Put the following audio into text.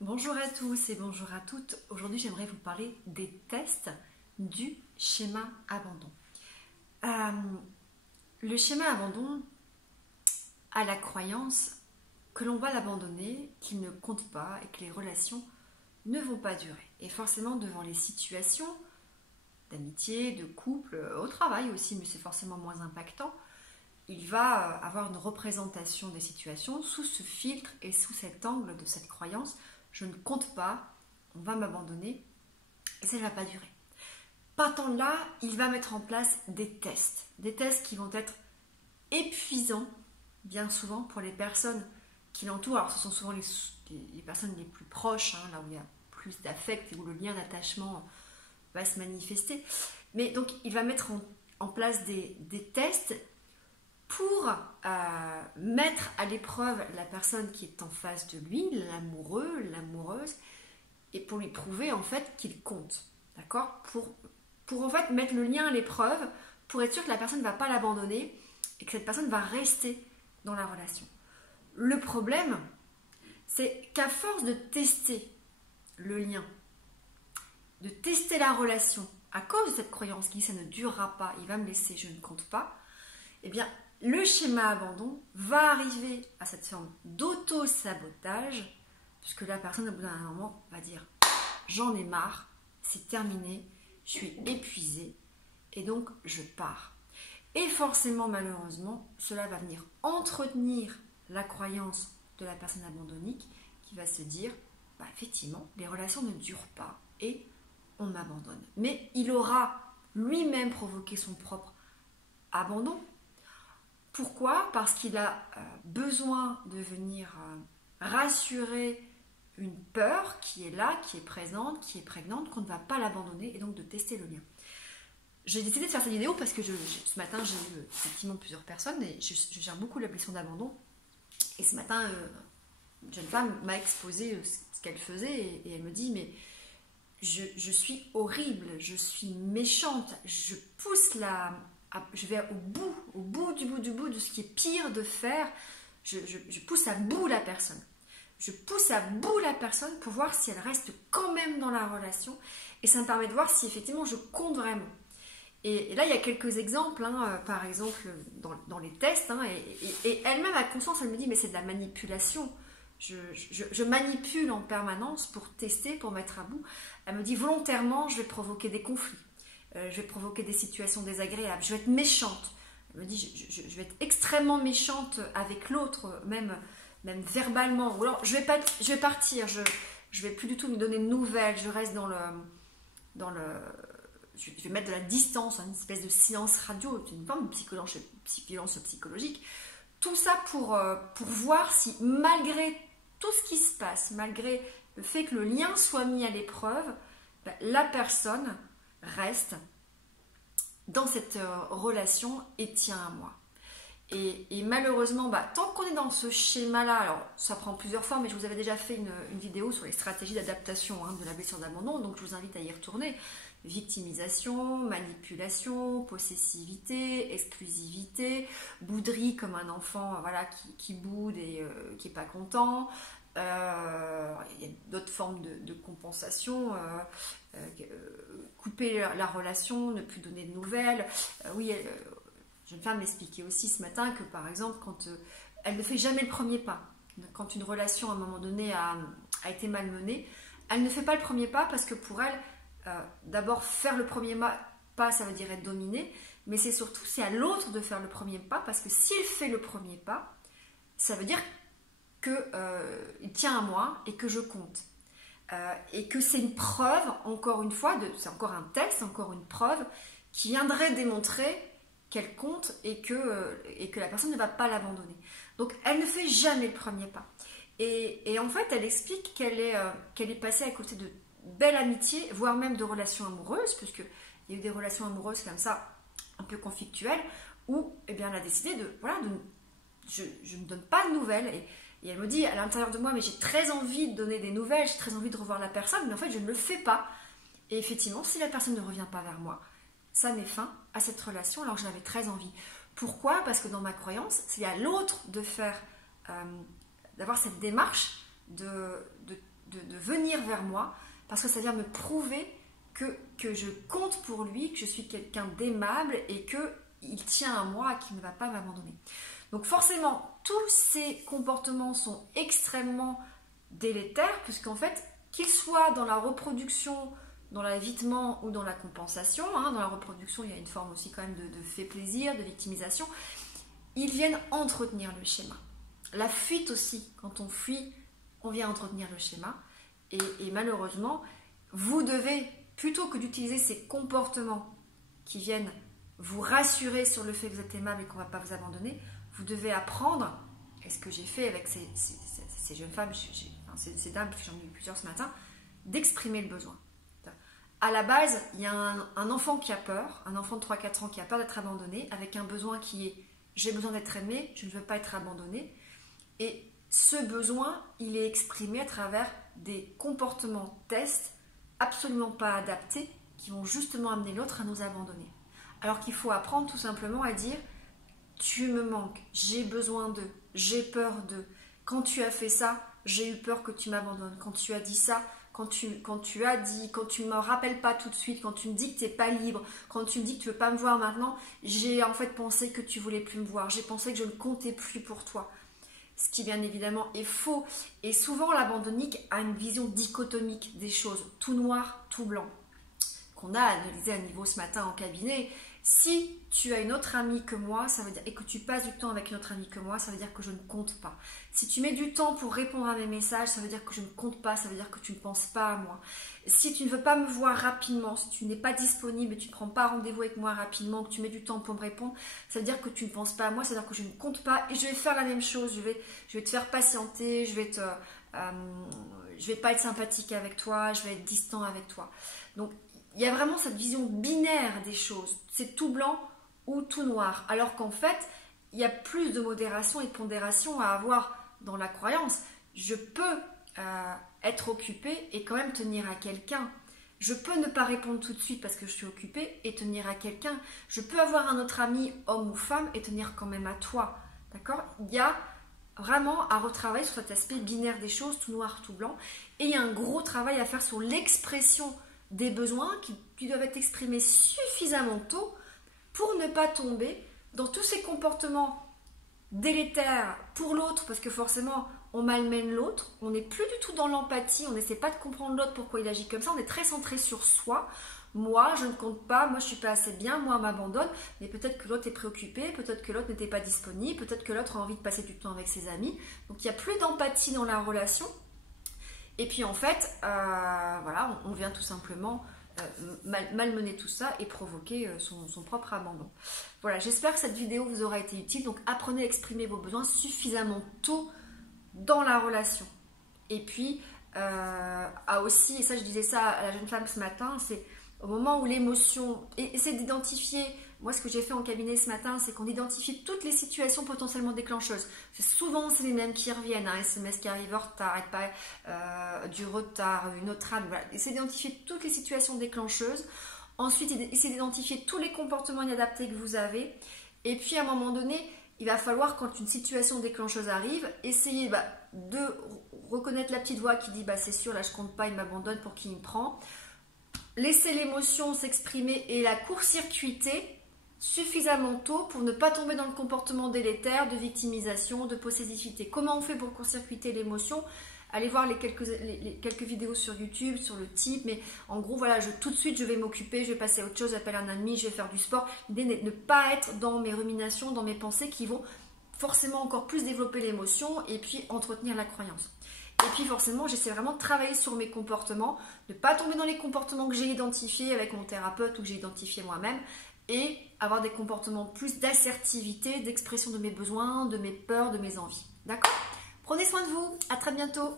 Bonjour à tous et bonjour à toutes. Aujourd'hui, j'aimerais vous parler des tests du schéma abandon. Le schéma abandon a la croyance que l'on va l'abandonner, qu'il ne compte pas et que les relations ne vont pas durer. Et forcément, devant les situations d'amitié, de couple, au travail aussi, mais c'est forcément moins impactant, il va avoir une représentation des situations sous ce filtre et sous cet angle de cette croyance. Je ne compte pas, on va m'abandonner et ça ne va pas durer. Partant de là, il va mettre en place des tests qui vont être épuisants, bien souvent pour les personnes qui l'entourent. Alors ce sont souvent les personnes les plus proches, là où il y a plus d'affect et où le lien d'attachement va se manifester. Mais donc il va mettre en place des tests pour mettre à l'épreuve la personne qui est en face de lui, l'amoureux, l'amoureuse, et pour lui prouver en fait qu'il compte, d'accord, pour en fait mettre le lien à l'épreuve, pour être sûr que la personne ne va pas l'abandonner et que cette personne va rester dans la relation. Le problème, c'est qu'à force de tester le lien, de tester la relation, à cause de cette croyance qui dit ça ne durera pas, il va me laisser, je ne compte pas, eh bien, le schéma abandon va arriver à cette forme d'auto-sabotage, puisque la personne, au bout d'un moment, va dire « j'en ai marre, c'est terminé, je suis épuisée, et donc je pars ». Et forcément, malheureusement, cela va venir entretenir la croyance de la personne abandonnique qui va se dire « effectivement, les relations ne durent pas et on m'abandonne ». Mais il aura lui-même provoqué son propre abandon. Pourquoi ? Parce qu'il a besoin de venir rassurer une peur qui est là, qui est présente, qui est prégnante, qu'on ne va pas l'abandonner et donc de tester le lien. J'ai décidé de faire cette vidéo parce que ce matin j'ai eu effectivement plusieurs personnes et je gère beaucoup la blessure d'abandon. Et ce matin, une jeune femme m'a exposé ce qu'elle faisait et elle me dit mais je suis horrible, je suis méchante, je pousse je vais au bout de ce qui est pire de faire. Je pousse à bout la personne. Je pousse à bout la personne pour voir si elle reste quand même dans la relation. Et ça me permet de voir si effectivement je compte vraiment. Et là, il y a quelques exemples. Par exemple, dans les tests. Et elle-même a conscience, elle me dit, mais c'est de la manipulation. Je manipule en permanence pour tester, pour mettre à bout. Elle me dit, volontairement, je vais provoquer des conflits. Je vais provoquer des situations désagréables, je vais être méchante. Elle me dit, je vais être extrêmement méchante avec l'autre, même verbalement. Ou alors, je vais partir, je vais plus du tout lui donner de nouvelles, je reste je vais mettre de la distance, une espèce de silence radio, une forme de violence psychologique. Tout ça pour voir si, malgré tout ce qui se passe, malgré le fait que le lien soit mis à l'épreuve, la personne reste dans cette relation et tient à moi. Et malheureusement, tant qu'on est dans ce schéma-là, alors ça prend plusieurs formes, mais je vous avais déjà fait une vidéo sur les stratégies d'adaptation de la blessure d'abandon, donc je vous invite à y retourner. Victimisation, manipulation, possessivité, exclusivité, bouderie comme un enfant qui boude et qui n'est pas content. Il y a d'autres formes de compensation, couper la relation, ne plus donner de nouvelles. Jeune femme m'expliquait aussi ce matin que par exemple quand elle ne fait jamais le premier pas, quand une relation à un moment donné a été malmenée, elle ne fait pas le premier pas parce que pour elle, d'abord faire le premier pas ça veut dire être dominée, mais c'est à l'autre de faire le premier pas parce que s'il fait le premier pas, ça veut dire qu'il tient à moi et que je compte. Et que c'est une preuve, encore une fois, c'est encore un test, encore une preuve qui viendrait démontrer qu'elle compte et que la personne ne va pas l'abandonner. Donc elle ne fait jamais le premier pas. Et en fait, elle explique qu'elle est passée à côté de belles amitiés, voire même de relations amoureuses, puisqu'il y a eu des relations amoureuses comme ça, un peu conflictuelles, où elle a décidé je ne donne pas de nouvelles. Et elle me dit à l'intérieur de moi, mais j'ai très envie de donner des nouvelles, j'ai très envie de revoir la personne, mais en fait je ne le fais pas. Et effectivement, si la personne ne revient pas vers moi, ça met fin à cette relation alors que j'en avais très envie. Pourquoi ? Parce que dans ma croyance, c'est à l'autre d'avoir cette démarche de de venir vers moi, parce que ça vient me prouver que je compte pour lui, que je suis quelqu'un d'aimable et qu'il tient à moi et qu'il ne va pas m'abandonner. Donc forcément, tous ces comportements sont extrêmement délétères, puisqu'en fait, qu'ils soient dans la reproduction, dans l'évitement ou dans la compensation, hein, dans la reproduction, il y a une forme aussi quand même de fait plaisir, de victimisation, ils viennent entretenir le schéma. La fuite aussi, quand on fuit, on vient entretenir le schéma. Et malheureusement, vous devez, plutôt que d'utiliser ces comportements qui viennent vous rassurer sur le fait que vous êtes aimable et qu'on ne va pas vous abandonner, vous devez apprendre, et ce que j'ai fait avec ces jeunes femmes, ces dames, parce que j'en ai eu plusieurs ce matin, d'exprimer le besoin. À la base, il y a un enfant qui a peur, un enfant de 3-4 ans qui a peur d'être abandonné, avec un besoin qui est « j'ai besoin d'être aimé, je ne veux pas être abandonné ». Et ce besoin, il est exprimé à travers des comportements tests absolument pas adaptés qui vont justement amener l'autre à nous abandonner. Alors qu'il faut apprendre tout simplement à dire « tu me manques, j'ai besoin d'eux, j'ai peur d'eux. Quand tu as fait ça, j'ai eu peur que tu m'abandonnes. Quand tu as dit ça, quand tu me rappelles pas tout de suite, quand tu me dis que tu n'es pas libre, quand tu me dis que tu veux pas me voir maintenant, j'ai en fait pensé que tu voulais plus me voir, j'ai pensé que je ne comptais plus pour toi. » Ce qui bien évidemment est faux. Et souvent l'abandonnique a une vision dichotomique des choses, tout noir, tout blanc, qu'on a analysé à niveau ce matin en cabinet. Si tu as une autre amie que moi, ça veut dire, et que tu passes du temps avec une autre amie que moi, ça veut dire que je ne compte pas. Si tu mets du temps pour répondre à mes messages, ça veut dire que je ne compte pas, ça veut dire que tu ne penses pas à moi. Si tu ne veux pas me voir rapidement, si tu n'es pas disponible et tu ne prends pas rendez-vous avec moi rapidement, que tu mets du temps pour me répondre, ça veut dire que tu ne penses pas à moi, ça veut dire que je ne compte pas et je vais faire la même chose, je vais te faire patienter, je vais pas être sympathique avec toi, je vais être distant avec toi. Donc, il y a vraiment cette vision binaire des choses. C'est tout blanc ou tout noir. Alors qu'en fait, il y a plus de modération et de pondération à avoir dans la croyance. Je peux être occupée et quand même tenir à quelqu'un. Je peux ne pas répondre tout de suite parce que je suis occupée et tenir à quelqu'un. Je peux avoir un autre ami, homme ou femme, et tenir quand même à toi. D'accord ? Il y a vraiment à retravailler sur cet aspect binaire des choses, tout noir, tout blanc. Et il y a un gros travail à faire sur l'expression des besoins qui doivent être exprimés suffisamment tôt pour ne pas tomber dans tous ces comportements délétères pour l'autre, parce que forcément on malmène l'autre, on n'est plus du tout dans l'empathie, on n'essaie pas de comprendre l'autre pourquoi il agit comme ça, on est très centré sur soi. Moi je ne compte pas, moi je suis pas assez bien, moi on m'abandonne, mais peut-être que l'autre est préoccupé, peut-être que l'autre n'était pas disponible, peut-être que l'autre a envie de passer du temps avec ses amis, donc il n'y a plus d'empathie dans la relation. Et puis en fait, voilà, on vient tout simplement malmener tout ça et provoquer son propre abandon. Voilà, j'espère que cette vidéo vous aura été utile. Donc apprenez à exprimer vos besoins suffisamment tôt dans la relation. Et puis, aussi, et ça je disais ça à la jeune femme ce matin, c'est au moment où l'émotion, et c'est d'identifier, moi ce que j'ai fait en cabinet ce matin, c'est qu'on identifie toutes les situations potentiellement déclencheuses. Souvent c'est les mêmes qui reviennent, un SMS qui arrive en retard, du retard, une autre âme, voilà. Essayez d'identifier toutes les situations déclencheuses. Ensuite, essayez d'identifier tous les comportements inadaptés que vous avez. Et puis à un moment donné, il va falloir, quand une situation déclencheuse arrive, essayer de reconnaître la petite voix qui dit c'est sûr, là je compte pas, il m'abandonne, pour qui il me prend. Laisser l'émotion s'exprimer et la court-circuiter suffisamment tôt pour ne pas tomber dans le comportement délétère de victimisation, de possessivité. Comment on fait pour court-circuiter l'émotion ? Allez voir les quelques vidéos sur YouTube, sur le type, mais en gros, voilà, tout de suite, je vais m'occuper, je vais passer à autre chose, j'appelle un ami, je vais faire du sport. L'idée n'est de ne pas être dans mes ruminations, dans mes pensées qui vont forcément encore plus développer l'émotion et puis entretenir la croyance. Et puis forcément, j'essaie vraiment de travailler sur mes comportements, de ne pas tomber dans les comportements que j'ai identifiés avec mon thérapeute ou que j'ai identifiés moi-même, et avoir des comportements plus d'assertivité, d'expression de mes besoins, de mes peurs, de mes envies. D'accord ? Prenez soin de vous, à très bientôt.